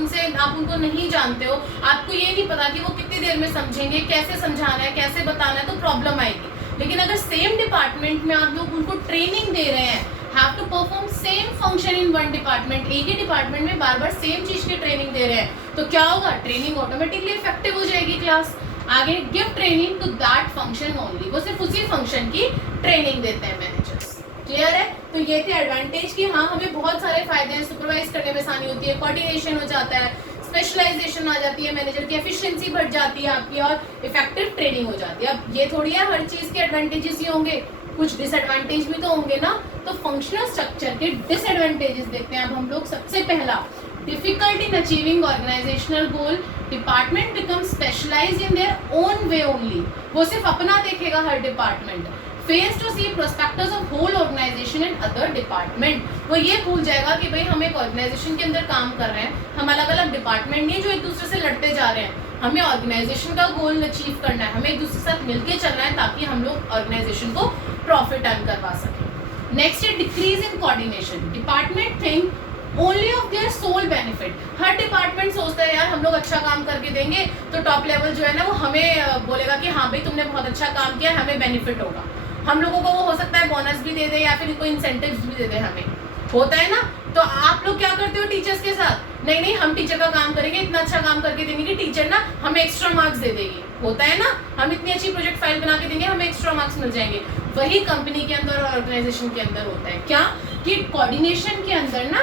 उनको नहीं जानते हो, आपको ये नहीं पता कि वो कितनी देर में समझेंगे, कैसे समझाना है, कैसे बताना है, तो प्रॉब्लम आएगी। लेकिन अगर सेम डिपार्टमेंट में आप लोग उनको ट्रेनिंग दे रहे हैं, have to perform same function in one department, एक ही डिपार्टमेंट में बार बार सेम चीज़ की ट्रेनिंग दे रहे हैं, तो क्या होगा? ट्रेनिंग ऑटोमेटिकली इफेक्टिव हो जाएगी क्लास। आगे give training to that function only, वो सिर्फ उसी फंक्शन की ट्रेनिंग देते हैं मैनेजर्स। क्लियर है? तो ये थे एडवांटेज कि हाँ हमें बहुत सारे फायदे हैं, सुपरवाइज करने में आसानी होती है, कोऑर्डिनेशन हो जाता है, स्पेशलाइजेशन आ जाती है, मैनेजर की एफिशिएंसी बढ़ जाती है आपकी, और इफेक्टिव ट्रेनिंग हो जाती है। अब ये थोड़ी है हर चीज़ के एडवांटेजेस ही होंगे, कुछ डिसएडवांटेज भी तो होंगे ना। तो फंक्शनल स्ट्रक्चर के डिसएडवांटेजेस देखते हैं अब हम लोग। सबसे पहला, difficult in achieving organisational goal, department become specialise in their own way only. वो सिर्फ अपना देखेगा हर department. Fails to see prospectus of whole organisation and other department. वो ये भूल जाएगा कि भाई हम एक ऑर्गेनाइजेशन के अंदर काम कर रहे हैं, हम अलग अलग डिपार्टमेंट नहीं है जो एक दूसरे से लड़ते जा रहे हैं, हमें ऑर्गेनाइजेशन का गोल अचीव करना है, हमें एक दूसरे के साथ मिलकर चलना है ताकि हम लोग ऑर्गेनाइजेशन को प्रॉफिट अर्न करवा सकें। नेक्स्ट है decrease in coordination, department think only of their sole benefit. हर डिपार्टमेंट सोचता है यार हम लोग अच्छा काम करके देंगे तो टॉप लेवल जो है ना वो हमें बोलेगा कि हाँ भाई तुमने बहुत अच्छा काम किया, हमें बेनिफिट होगा। हम लोगों को वो हो सकता है बोनस भी दे दे या फिर कोई इंसेंटिव्स भी दे दे, हमें होता है ना। तो आप लोग क्या करते हो टीचर्स के साथ? नहीं नहीं हम टीचर का काम करेंगे, इतना अच्छा काम करके देंगे कि टीचर ना हमें एक्स्ट्रा मार्क्स दे देगी, होता है ना। हम इतनी अच्छी प्रोजेक्ट फाइल बना के देंगे, हमें एक्स्ट्रा मार्क्स मिल जाएंगे। वही कंपनी के अंदर और ऑर्गेनाइजेशन के अंदर होता है क्या कि कोऑर्डिनेशन के अंदर ना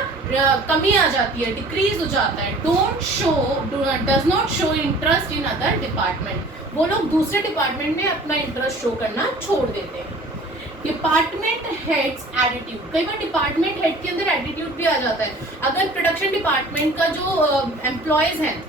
कमी आ जाती है, डिक्रीज हो जाता है। Does not show interest in other department. वो लोग दूसरे डिपार्टमेंट में अपना इंटरेस्ट शो करना छोड़ देते हैं। डिपार्टमेंट हेड्स एटीट्यूड, कई बार डिपार्टमेंट हेड के अंदर एटीट्यूड भी आ जाता है। अगर प्रोडक्शन डिपार्टमेंट का जो एम्प्लॉयज हैं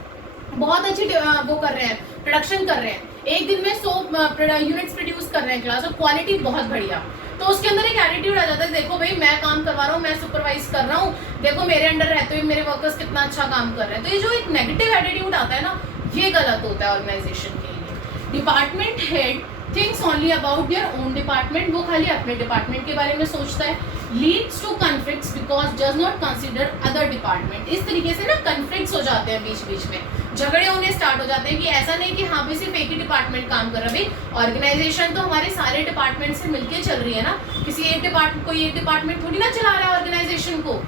बहुत अच्छी वो कर रहे हैं, प्रोडक्शन कर रहे हैं, एक दिन में 100 यूनिट्स प्रोड्यूस कर रहे हैं क्लास, और क्वालिटी बहुत बढ़िया, तो उसके अंदर एक एटीट्यूड आ जाता है, देखो भाई मैं काम करवा रहा हूँ, मैं सुपरवाइज कर रहा हूँ, देखो मेरे अंडर रहते हुए मेरे वर्कर्स कितना अच्छा काम कर रहे हैं। तो ये जो एक नेगेटिव एटीट्यूड आता है ना, ये गलत होता है ऑर्गेनाइजेशन के लिए। Department head thinks only about their own department, वो खाली अपने डिपार्टमेंट के बारे में सोचता है। Leads to conflicts because does not consider other department. इस तरीके से ना कन्फ्लिक्ट्स हो जाते हैं, बीच बीच में झगड़े होने स्टार्ट हो जाते हैं कि ऐसा नहीं कि हाँ भाई सिर्फ एक ही डिपार्टमेंट काम कर रहा है, भाई ऑर्गेनाइजेशन तो हमारे सारे डिपार्टमेंट से मिलकर चल रही है ना, किसी एक डिपार्टमेंट कोई एक डिपार्टमेंट थोड़ी ना चला रहा है ऑर्गेनाइजेशन को।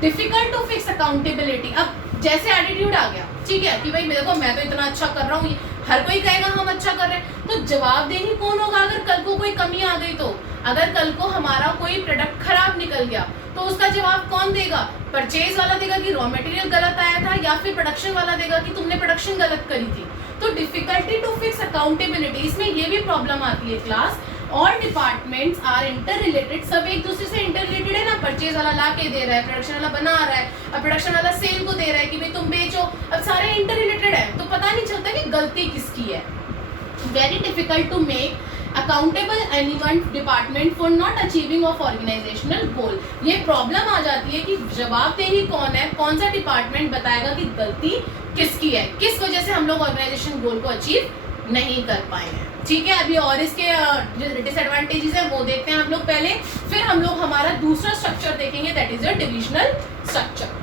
डिफिकल्ट टू फिक्स अकाउंटेबिलिटी, अब जैसे एटीट्यूड आ गया ठीक है कि भाई देखो मैं तो इतना अच्छा कर रहा हूँ, हर कोई कहेगा हम अच्छा कर रहे हैं, तो जवाबदेही कौन होगा अगर कल को कोई कमी आ गई तो? अगर कल को हमारा कोई प्रोडक्ट खराब निकल गया तो उसका जवाब कौन देगा? परचेज वाला देगा कि रॉ मटेरियल गलत आया था, या फिर प्रोडक्शन वाला देगा कि तुमने प्रोडक्शन गलत करी थी। तो डिफिकल्टी टू फिक्स अकाउंटेबिलिटी, इसमें ये भी प्रॉब्लम आती है class. All departments are inter related, सब एक दूसरे से इंटर रिलेटेड है ना। परचेज वाला ला के दे रहा है, प्रोडक्शन वाला बना रहा है, अब प्रोडक्शन वाला सेल को दे रहा है कि भाई तुम बेचो, अब सारे इंटर रिलेटेड है, तो पता नहीं चलता कि गलती किसकी है। Very difficult to make accountable anyone department for not achieving of organisational goal. ये प्रॉब्लम आ जाती है कि जवाबदेही कौन है, कौन सा डिपार्टमेंट बताएगा कि गलती किसकी है, किस वजह से हम लोग ऑर्गेनाइजेशन गोल को अचीव नहीं कर पाए हैं। ठीक है, अभी और इसके जो डिसएडवांटेजेस है वो देखते हैं हम लोग पहले, फिर हम लोग हमारा दूसरा स्ट्रक्चर देखेंगे, that is a divisional structure.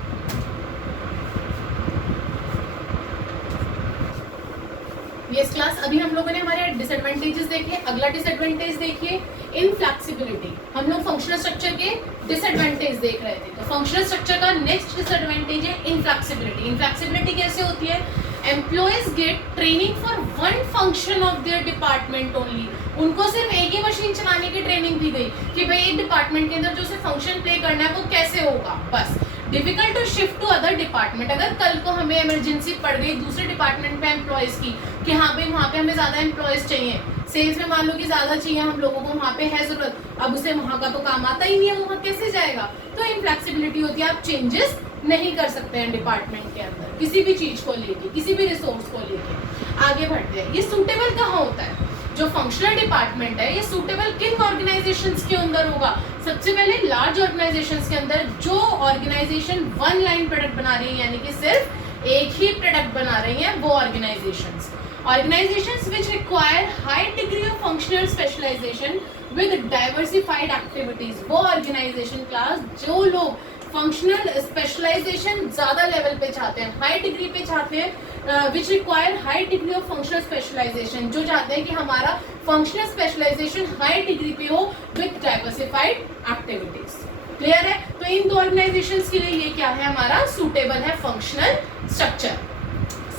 Yes class, अभी हम लोगों ने हमारे डिसएडवांटेजेस देखे। अगला डिसएडवांटेज देखिए, इनफ्लेक्सिबिलिटी। हम लोग फंक्शनल स्ट्रक्चर के डिसएडवांटेज देख रहे थे, तो फंक्शनल स्ट्रक्चर का नेक्स्ट डिसएडवांटेज है इनफ्लेक्सिबिलिटी। इनफ्लेक्सिबिलिटी कैसे होती है? Employees get training for one function of their department only. उनको सिर्फ एक ही मशीन चलाने की ट्रेनिंग दी गई कि भाई एक डिपार्टमेंट के अंदर जो उसे फंक्शन प्ले करना है वो कैसे होगा, बस। Difficult to shift to other department. अगर कल को हमें इमरजेंसी पड़ गई दूसरे डिपार्टमेंट पे एम्प्लॉयज की कि हाँ भाई वहाँ पे हमें ज़्यादा एम्प्लॉयज चाहिए, सेल्स में मान लो कि ज़्यादा चाहिए हम लोगों को, वहाँ पे है ज़रूरत, अब उसे वहाँ का तो काम आता ही नहीं है, वो वहाँ कैसे जाएगा? तो इनफ्लेक्सिबिलिटी होती है, आप चेंजेस नहीं कर सकते हैं डिपार्टमेंट के अंदर किसी भी चीज़ को लेके, किसी भी रिसोर्स को लेके। आगे बढ़ते हैं, ये सूटेबल कहाँ होता है? जो फंक्शनल डिपार्टमेंट है ये सूटेबल किन ऑर्गेनाइजेशंस के अंदर होगा? सबसे पहले लार्ज ऑर्गेनाइजेशंस के अंदर, जो ऑर्गेनाइजेशन वन लाइन प्रोडक्ट बना रही है, यानी कि सिर्फ एक ही प्रोडक्ट बना रही है, वो organisations. Organisations which require high degree of functional specialisation with diversified activities, वो ऑर्गेनाइजेशन क्लास जो लोग फंक्शनल स्पेशलाइजेशन ज्यादा लेवल पे चाहते हैं, हाई डिग्री पे चाहते हैं, which require high degree of functional specialisation, जो चाहते हैं कि हमारा फंक्शनल स्पेशलाइजेशन हाई डिग्री पे हो विद डाइवर्सिफाइड एक्टिविटीज। क्लियर है? तो इन दो ऑर्गेनाइजेशंस के लिए ये क्या है हमारा? सूटेबल है functional structure.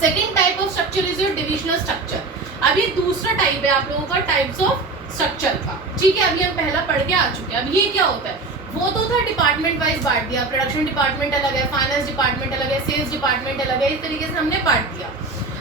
Second type of structure is your divisional structure. अब ये दूसरा टाइप है आप लोगों का टाइप्स ऑफ स्ट्रक्चर का। ठीक है, अभी हम पहला पढ़ के आ चुके हैं। अब ये क्या होता है? वो तो था डिपार्टमेंट वाइज बांट दिया, प्रोडक्शन डिपार्टमेंट अलग है, फाइनेंस डिपार्टमेंट अलग है, सेल्स डिपार्टमेंट अलग है, इस तरीके से हमने बांट दिया।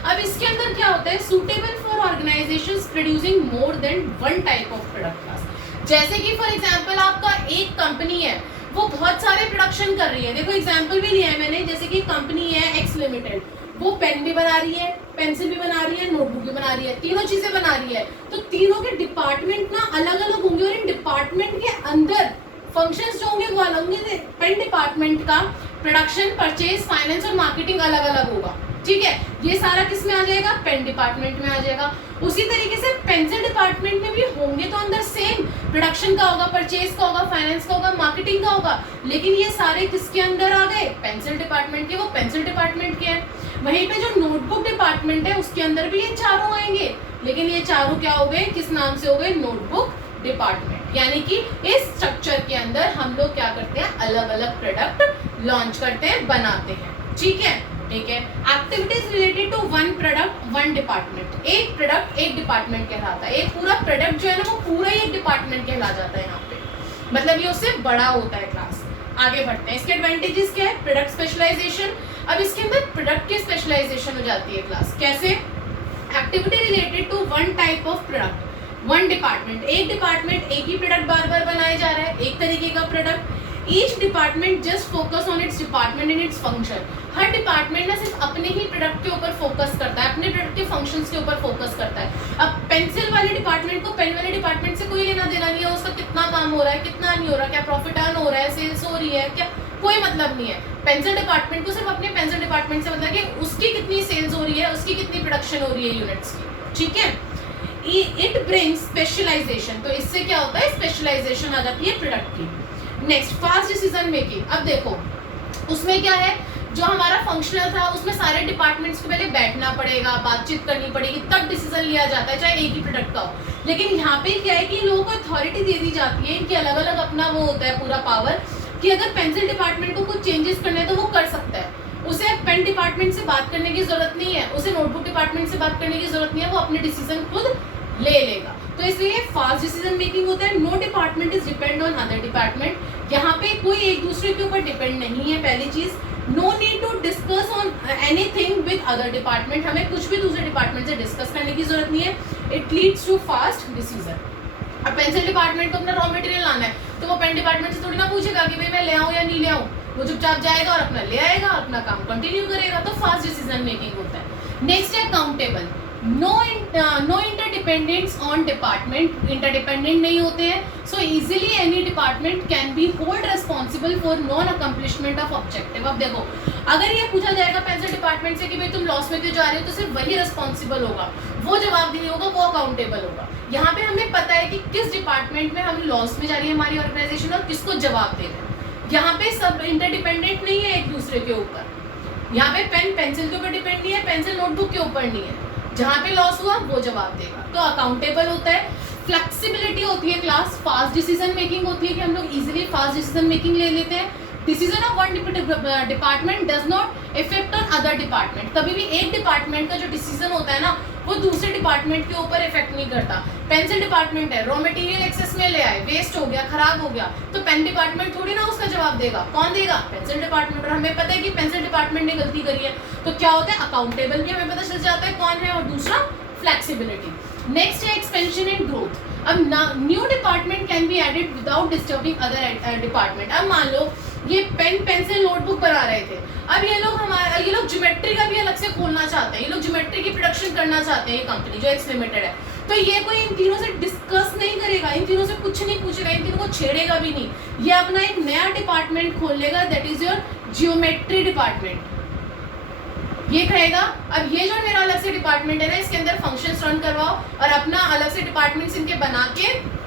अब इसके अंदर क्या होता है? Suitable for organisations producing more than one type of product class. जैसे कि फॉर एग्जांपल आपका एक कंपनी है, वो बहुत सारे प्रोडक्शन कर रही है। देखो एग्जांपल भी लिया है मैंने, जैसे कि कंपनी है एक्स लिमिटेड, वो पेन भी बना रही है, पेंसिल भी बना रही है, नोटबुक भी बना रही है, तीनों चीजें बना रही है। तो तीनों के डिपार्टमेंट ना अलग अलग होंगे और इन डिपार्टमेंट के अंदर फंक्शंस जो होंगे वो अलग होंगे। पेन डिपार्टमेंट का प्रोडक्शन, परचेज, फाइनेंस और मार्केटिंग अलग अलग होगा। ठीक है, ये सारा किस में आ जाएगा? पेन डिपार्टमेंट में आ जाएगा। उसी तरीके से पेंसिल डिपार्टमेंट में भी होंगे तो अंदर सेम प्रोडक्शन का होगा, परचेज का होगा, फाइनेंस का होगा, मार्केटिंग का होगा, लेकिन ये सारे किसके अंदर आ गए? पेंसिल डिपार्टमेंट के, वो पेंसिल डिपार्टमेंट के हैं। वहीं पे जो नोटबुक डिपार्टमेंट है उसके अंदर भी ये चारों आएंगे, लेकिन ये चारों क्या हो गए? किस नाम से हो गए? Notebook department. यानी कि इस स्ट्रक्चर के अंदर हम लोग क्या करते हैं? अलग अलग प्रोडक्ट लॉन्च करते हैं, बनाते हैं। ठीक है, ठीक है। Activities related to one product one department. एक प्रोडक्ट एक डिपार्टमेंट कहलाता है। एक पूरा प्रोडक्ट जो है ना वो पूरा ही एक डिपार्टमेंट कहला जाता है यहाँ पे, मतलब ये उससे बड़ा होता है क्लास। आगे बढ़ते हैं, इसके एडवांटेजेस क्या है? Product specialisation. अब इसके अंदर प्रोडक्ट की स्पेशलाइजेशन हो जाती है क्लास। कैसे? Activity related to one type of product one department. एक डिपार्टमेंट एक ही प्रोडक्ट बार बार बनाया जा रहा है, एक तरीके का product. Each department just focus on it's department and its function. Her department ना सिर्फ अपने ही प्रोडक्ट के ऊपर फोकस करता है, अपने प्रोडक्ट के फंक्शंस के ऊपर फोकस करता है। अब पेंसिल वाले डिपार्टमेंट को पेन वाले डिपार्टमेंट से कोई लेना देना नहीं है, उसका कितना काम हो रहा है, कितना नहीं हो रहा, क्या प्रॉफिट अर्न हो रहा है, सेल्स हो रही है क्या, कोई मतलब नहीं है। पेंसिल डिपार्टमेंट को सिर्फ अपने पेंसिल डिपार्टमेंट से मतलब कि उसकी कितनी सेल्स हो रही है, उसकी कितनी प्रोडक्शन हो रही है यूनिट्स की। ठीक है, इट ब्रिंग्स स्पेशलाइजेशन। तो इससे क्या होता है? स्पेशलाइजेशन आ जाती है प्रोडक्ट की। Next, fast decision making. अब देखो उसमें क्या है, जो हमारा फंक्शनल था उसमें सारे डिपार्टमेंट्स को पहले बैठना पड़ेगा, बातचीत करनी पड़ेगी, तब डिसीजन लिया जाता है, चाहे एक ही प्रोडक्ट का हो। लेकिन यहाँ पे क्या है कि लोगों को अथॉरिटी दे दी जाती है कि अलग अलग अपना वो होता है पूरा पावर, कि अगर पेंसिल डिपार्टमेंट को कुछ चेंजेस करने हैं तो वो कर सकता है। उसे पेन डिपार्टमेंट से बात करने की जरूरत नहीं है, उसे नोटबुक डिपार्टमेंट से बात करने की जरूरत नहीं है, वो अपने डिसीजन खुद ले लेगा। तो इसलिए फास्ट डिसीजन मेकिंग होता है। No department is depend on other department. यहाँ पे कोई एक दूसरे के ऊपर डिपेंड नहीं है। पहली चीज, no need to discuss on anything with other department. हमें कुछ भी दूसरे डिपार्टमेंट से डिस्कस करने की जरूरत नहीं है। It leads to fast decision. अब पेंसिल डिपार्टमेंट को अपना रॉ मटेरियल लाना है तो वो पेन डिपार्टमेंट से थोड़ी ना पूछेगा कि भाई मैं ले आऊँ या नहीं ले आऊँ, वो चुपचाप जाएगा और अपना ले आएगा, अपना काम कंटिन्यू करेगा। तो फास्ट डिसीजन मेकिंग होता है। नेक्स्ट है accountable. No interdependence on department, interdependent नहीं होते हैं। So easily any department can be hold responsible for non accomplishment of objective. अब देखो, अगर ये पूछा जाएगा पेंसिल डिपार्टमेंट से कि भाई तुम लॉस में क्यों जा रहे हो, तो सिर्फ वही रेस्पॉन्सिबल होगा, वो जवाबदेही होगा, वो अकाउंटेबल होगा। यहाँ पे हमें पता है कि किस डिपार्टमेंट में हम लॉस में जा रही है हमारी ऑर्गेनाइजेशन और किसको जवाब दे रहे हैं। यहाँ पे सब इंटरडिपेंडेंट नहीं है एक दूसरे के ऊपर। यहाँ पे पेन पेंसिल के ऊपर डिपेंड नहीं है, पेंसिल नोटबुक के ऊपर नहीं है। जहाँ पे लॉस हुआ वो जवाब देगा, तो अकाउंटेबल होता है। फ्लेक्सिबिलिटी होती है क्लास, फास्ट डिसीजन मेकिंग होती है कि हम लोग इजीली फास्ट डिसीजन मेकिंग ले लेते हैं। Decision of one department does not effect on other department. कभी भी एक डिपार्टमेंट का जो डिसीजन होता है ना, वो दूसरे डिपार्टमेंट के ऊपर इफेक्ट नहीं करता। पेंसिल डिपार्टमेंट है, रॉ मटेरियल एक्सेस में ले आए, वेस्ट हो गया, खराब हो गया, तो पेन डिपार्टमेंट थोड़ी ना उसका जवाब देगा। कौन देगा? Pencil department. और हमें पता है कि पेंसिल डिपार्टमेंट ने गलती करी है, तो क्या होता है, अकाउंटेबल भी हमें पता चल जाता है कौन है। और दूसरा फ्लेक्सिबिलिटी। नेक्स्ट है एक्सपेंशन एंड ग्रोथ। अब new department can be added without disturbing other department. अब मान लो ये पेन पेंसिल नोटबुक बना रहे थे, अब ये लोग ज्योमेट्री का भी अलग से खोलना चाहते हैं, ये लोग ज्योमेट्री की प्रोडक्शन करना चाहते हैं, ये कंपनी जो एक्स लिमिटेड है। तो ये कोई इन तीनों से डिस्कस नहीं करेगा, इन तीनों से कुछ नहीं पूछेगा, इन तीनों को छेड़ेगा भी नहीं। ये अपना एक नया डिपार्टमेंट खोल लेगा, that is your geometry department. ये कहेगा अब ये जो मेरा अलग से डिपार्टमेंट है ना, इसके अंदर फंक्शंस रन करवाओ और अपना अलग से डिपार्टमेंट्स इनके बना के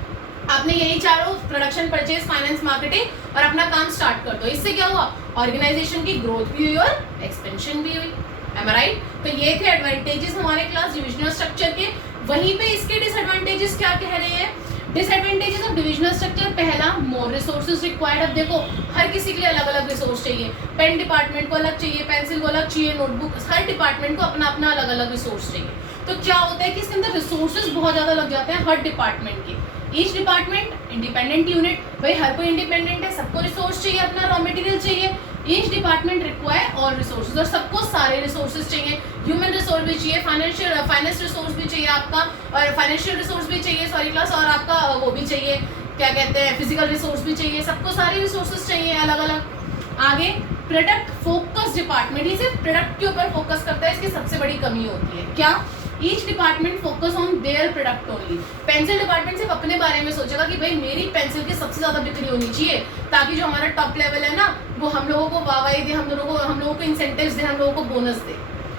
आपने यही चारों प्रोडक्शन, परचेज, फाइनेंस, मार्केटिंग और अपना काम स्टार्ट कर दो। इससे क्या हुआ, ऑर्गेनाइजेशन की ग्रोथ भी हुई और एक्सपेंशन भी हुई। एम आई राइट? तो ये थे एडवांटेजेस हमारे क्लास डिविजनल स्ट्रक्चर के। वहीं पे इसके डिसएडवांटेजेस क्या कह रहे हैं? डिसएडवांटेजेस ऑफ डिविजनल स्ट्रक्चर, पहला मोर रिसोर्सेज रिक्वायर्ड। अब देखो हर किसी के लिए अलग अलग रिसोर्स चाहिए, पेन डिपार्टमेंट को अलग चाहिए, पेंसिल को अलग चाहिए, नोटबुक, हर डिपार्टमेंट को अपना अपना अलग अलग रिसोर्स चाहिए। तो क्या होता है कि इसके अंदर रिसोर्सेज बहुत ज़्यादा लग जाते हैं हर डिपार्टमेंट के। ईच डिपार्टमेंट इंडिपेंडेंट यूनिट, भाई हर कोई इंडिपेंडेंट है, सबको रिसोर्स चाहिए, अपना रॉ मटेरियल चाहिए। Each department require all resources, और सबको सारे रिसोर्सेज चाहिए। ह्यूमन रिसोर्स भी चाहिए, फाइनेंस रिसोर्स भी चाहिए आपका, और फाइनेंशियल रिसोर्स भी चाहिए सॉरी क्लास, और आपका वो भी चाहिए, क्या कहते हैं, फिजिकल रिसोर्स भी चाहिए। सबको सारे रिसोर्सेज चाहिए अलग अलग। आगे प्रोडक्ट फोकस डिपार्टमेंट, ये सिर्फ प्रोडक्ट के ऊपर फोकस करता है, इसकी सबसे बड़ी कमी होती है क्या? Each department focus on their product only. Pencil department सिर्फ अपने बारे में सोचेगा कि भाई मेरी पेंसिल की सबसे ज़्यादा बिक्री होनी चाहिए, ताकि जो हमारा टॉप लेवल है ना, वो हम लोगों को वाहवाही दे, हम लोगों को इंसेंटिव्स दे, हम लोगों को बोनस दे।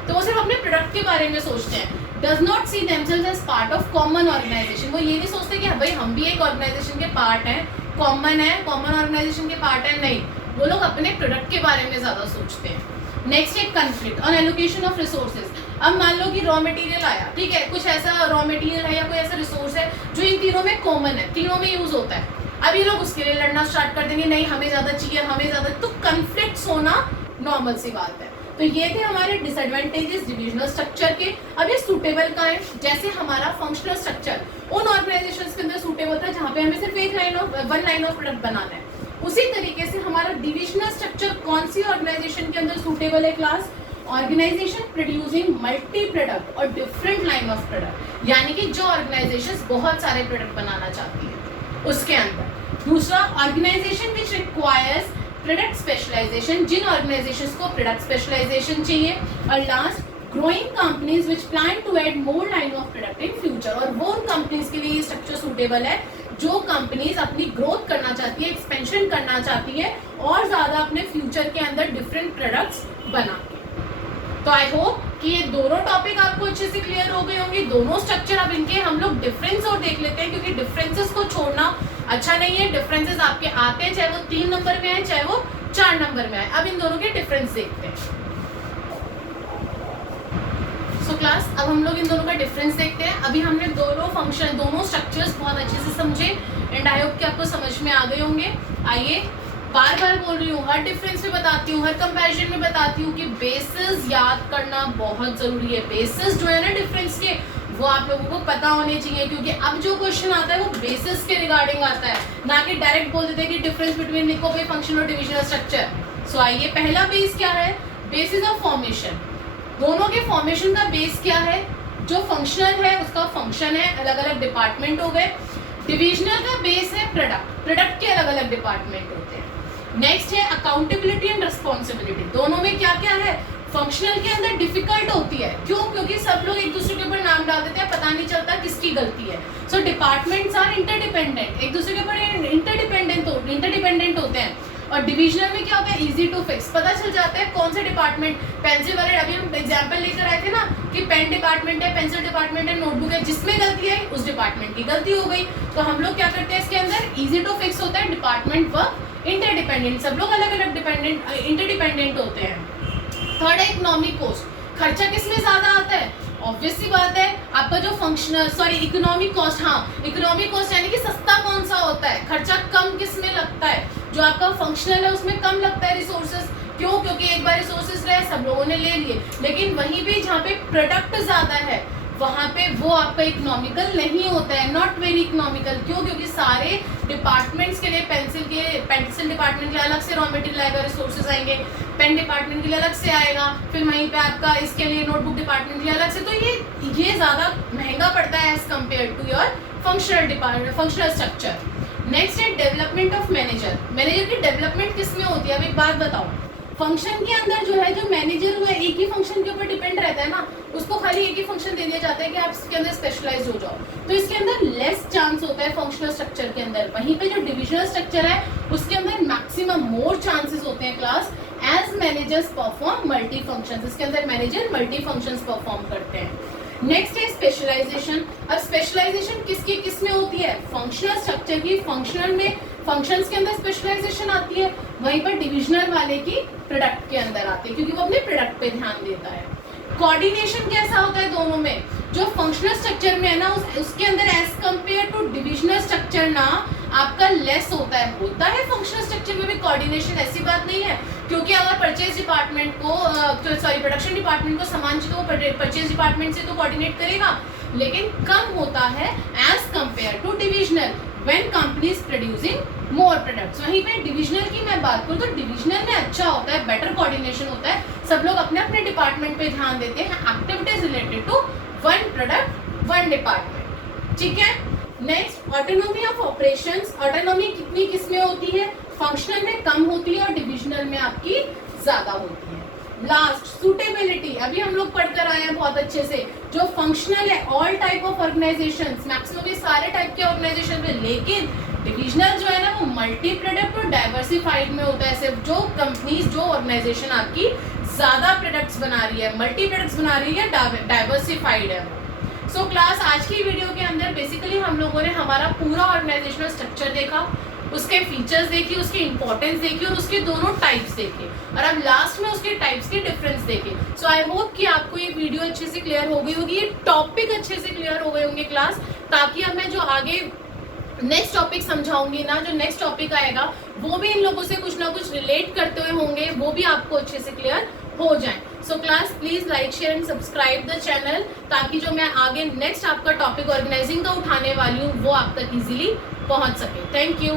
तो वो सिर्फ अपने प्रोडक्ट के बारे में सोचते हैं। Does not see themselves as part of common organisation. वो ये नहीं सोचते कि भाई हम भी एक ऑर्गेनाइजेशन के पार्ट हैं, कॉमन है, कॉमन ऑर्गेनाइजेशन के पार्ट है। नहीं, वो लोग अपने प्रोडक्ट के बारे में ज़्यादा सोचते हैं। नेक्स्ट है conflict on allocation of resources. अब मान लो कि रॉ मटेरियल आया, ठीक है, कुछ ऐसा रॉ मटेरियल है या कोई ऐसा रिसोर्स है जो इन तीनों में कॉमन है, तीनों में यूज होता है। अब ये लोग उसके लिए लड़ना स्टार्ट कर देंगे, नहीं हमें ज़्यादा चाहिए, हमें ज़्यादा, तो कंफ्लिक्ट्स होना नॉर्मल सी बात है। तो ये थे हमारे डिसएडवांटेजेस डिविजनल स्ट्रक्चर के। अब ये सूटेबल का है, जैसे हमारा फंक्शनल स्ट्रक्चर उन ऑर्गेनाइजेशंस के अंदर सूटेबल था जहाँ पे हमें सिर्फ वन लाइन ऑफ प्रोडक्ट बनाना है। उसी तरीके से हमारा डिविजनल स्ट्रक्चर कौन सी ऑर्गेनाइजेशन के अंदर सूटेबल है class? Organisation producing multi product और डिफरेंट लाइन ऑफ प्रोडक्ट, यानी कि जो ऑर्गेनाइजेशंस बहुत सारे प्रोडक्ट बनाना चाहती है उसके अंदर। दूसरा, organisation which requires product specialisation, जिन ऑर्गेनाइजेशंस को प्रोडक्ट स्पेशलाइजेशन चाहिए। और last, growing companies which plan to add more line of product in future, और वो उन कंपनीज के लिए ये स्ट्रक्चर सूटेबल है जो कंपनीज अपनी ग्रोथ करना चाहती है, एक्सपेंशन करना चाहती है और ज़्यादा अपने फ्यूचर के अंदर डिफरेंट प्रोडक्ट्स बना के। तो आई होप कि ये दोनों टॉपिक आपको अच्छे से क्लियर हो गए होंगे। दोनों स्ट्रक्चर, अब इनके हम लोग डिफरेंस और देख लेते हैं, क्योंकि डिफरेंसेस को छोड़ना अच्छा नहीं है। डिफरेंसेस आपके आते हैं, चाहे वो 3 नंबर में आए, चाहे वो 4 नंबर में आए। अब इन दोनों के डिफरेंस देखते हैं। सो क्लास, अब हम लोग इन दोनों का डिफरेंस देखते हैं। अभी हमने दोनों फंक्शन, दोनों स्ट्रक्चर्स बहुत अच्छे से समझे एंड आई होप कि आपको समझ में आ गए होंगे। आइए, बार बार बोल रही हूँ, हर डिफरेंस में बताती हूँ, हर कंपैरिजन में बताती हूँ कि बेसिस याद करना बहुत ज़रूरी है। बेसिस जो है ना डिफरेंस के, वो आप लोगों को पता होने चाहिए, क्योंकि अब जो क्वेश्चन आता है वो बेसिस के रिगार्डिंग आता है, ना कि डायरेक्ट बोल देते हैं कि डिफरेंस बिटवीन लिखो भाई फंक्शन और डिविजनल स्ट्रक्चर। सो आइए, पहला बेस क्या है? Basis of formation. दोनों के फॉर्मेशन का बेस क्या है? जो फंक्शनल है उसका फंक्शन है, अलग अलग डिपार्टमेंट हो गए। डिविजनल का बेस है प्रोडक्ट, प्रोडक्ट के अलग अलग डिपार्टमेंट होते हैं। नेक्स्ट है अकाउंटेबिलिटी एंड रिस्पॉन्सिबिलिटी। दोनों में क्या क्या है? फंक्शनल के अंदर डिफिकल्ट होती है। क्यों? क्योंकि सब लोग एक दूसरे के ऊपर नाम डाल देते हैं, पता नहीं चलता किसकी गलती है। सो डिपार्टमेंट्स आर इंटरडिपेंडेंट, एक दूसरे के ऊपर इंटरडिपेंडेंट होते हैं। और डिविजनल में क्या होता है, इजी टू फिक्स, पता चल जाता है कौन से डिपार्टमेंट, पेंसिल वाले, अभी हम एग्जांपल लेकर आए थे ना कि पेन डिपार्टमेंट है, पेंसिल डिपार्टमेंट है, नोटबुक है, जिसमें गलती है उस डिपार्टमेंट की गलती हो गई। तो हम लोग क्या करते हैं इसके अंदर, इजी टू फिक्स होता है, डिपार्टमेंट वर्क इंटरडिपेंडेंट, सब लोग अलग अलग इंटरडिपेंडेंट होते हैं। थर्ड है इकोनॉमिक कॉस्ट, खर्चा किसमें ज्यादा आता है? ऑब्वियस सी बात है, आपका जो इकोनॉमिक कॉस्ट, हाँ इकोनॉमिक कॉस्ट यानी कि सस्ता कौन सा होता है, खर्चा कम किस में लगता है? जो आपका फंक्शनल है उसमें कम लगता है रिसोर्सेज। क्यों? क्योंकि एक बार रिसोर्सेज रहे, सब लोगों ने ले लिए। लेकिन वहीं पे जहाँ पे प्रोडक्ट ज्यादा है वहाँ पे वो आपका इकोनॉमिकल नहीं होता है, नॉट वेरी इकोनॉमिकल। क्यों? क्योंकि सारे डिपार्टमेंट्स के लिए पेंसिल डिपार्टमेंट के लिए अलग से रॉ मटेरियल आएगा, रिसोर्सेज आएंगे, पेन डिपार्टमेंट के लिए अलग से आएगा, फिर वहीं पे आपका इसके लिए नोटबुक डिपार्टमेंट के लिए अलग से। तो ये ज़्यादा महंगा पड़ता है as compare to your functional structure. Next है डेवलपमेंट ऑफ मैनेजर। मैनेजर की डेवलपमेंट किस में होती है? अब एक बात बताओ, फंक्शन के अंदर जो है, जो मैनेजर हुआ एक ही फंक्शन के ऊपर डिपेंड रहता है ना, उसको खाली एक ही फंक्शन दे दिया जाता है कि आप इसके अंदर स्पेशलाइज हो जाओ, तो इसके अंदर लेस चांस होता है फंक्शनल स्ट्रक्चर के अंदर। वहीं पे जो डिविजनल स्ट्रक्चर है उसके अंदर मैक्सिमम मोर चांसेस होते हैं class, as managers perform multi functions, इसके अंदर मैनेजर मल्टी फंक्शंस परफॉर्म करते हैं। नेक्स्ट है स्पेशलाइजेशन। अब स्पेशलाइजेशन किस में होती है? फंक्शनल स्ट्रक्चर की, फंक्शनल में फंक्शंस के अंदर स्पेशलाइजेशन आती है, वहीं पर डिविजनल वाले की प्रोडक्ट के अंदर आती है, क्योंकि वो अपने प्रोडक्ट पे ध्यान देता है। कोऑर्डिनेशन कैसा होता है दोनों में? जो फंक्शनल स्ट्रक्चर में है ना उसके अंदर as compare to divisional structure ना आपका लेस होता है फंक्शनल स्ट्रक्चर में भी कोऑर्डिनेशन, ऐसी बात नहीं है। क्योंकि अगर परचेज डिपार्टमेंट को प्रोडक्शन डिपार्टमेंट को सामान चाहिए तो परचेज डिपार्टमेंट से तो कोऑर्डिनेट करेगा, लेकिन कम होता है as compare to divisional when company is producing more products. वहीं पे डिविजनल की मैं बात करूँ तो डिविजनल में अच्छा होता है, बेटर कोऑर्डिनेशन होता है, सब लोग अपने अपने डिपार्टमेंट पे ध्यान देते हैं, activities related to one product one department. ठीक है। Next, autonomy of operations. Autonomy कितनी किसमें होती है? फंक्शनल में कम होती है और डिविजनल में आपकी ज्यादा होती है। Last, suitability. अभी हम लोग पढ़कर आए हैं बहुत अच्छे से। जो फंक्शनल है, all type of organisations, maximum सारे टाइप के ऑर्गेनाइजेशन में, लेकिन डिविजनल जो है ना वो मल्टी प्रोडक्ट और डाइवर्सिफाइड में होता है। सिर्फ जो कंपनीज, जो ऑर्गेनाइजेशन आपकी ज्यादा प्रोडक्ट्स बना रही है, मल्टी प्रोडक्ट्स बना रही है, डाइवर्सिफाइड है। सो क्लास, आज की वीडियो के अंदर बेसिकली हम लोगों ने हमारा पूरा ऑर्गेनाइजेशनल स्ट्रक्चर देखा, उसके फीचर्स देखी, उसकी इंपॉर्टेंस देखी और उसके दोनों टाइप्स देखे, और अब लास्ट में उसके टाइप्स के डिफरेंस देखे। सो आई होप कि आपको ये वीडियो अच्छे से क्लियर हो गई होगी, ये टॉपिक अच्छे से क्लियर हो गए होंगे क्लास, ताकि अब मैं जो आगे नेक्स्ट टॉपिक समझाऊंगी ना, जो नेक्स्ट टॉपिक आएगा वो भी इन लोगों से कुछ ना कुछ रिलेट करते हुए होंगे, वो भी आपको अच्छे से क्लियर हो जाए। So class, please like, share and subscribe the channel, ताकि जो मैं आगे नेक्स्ट आपका टॉपिक ऑर्गेनाइजिंग का उठाने वाली हूँ वो आप तक इजीली पहुंच सके। Thank you.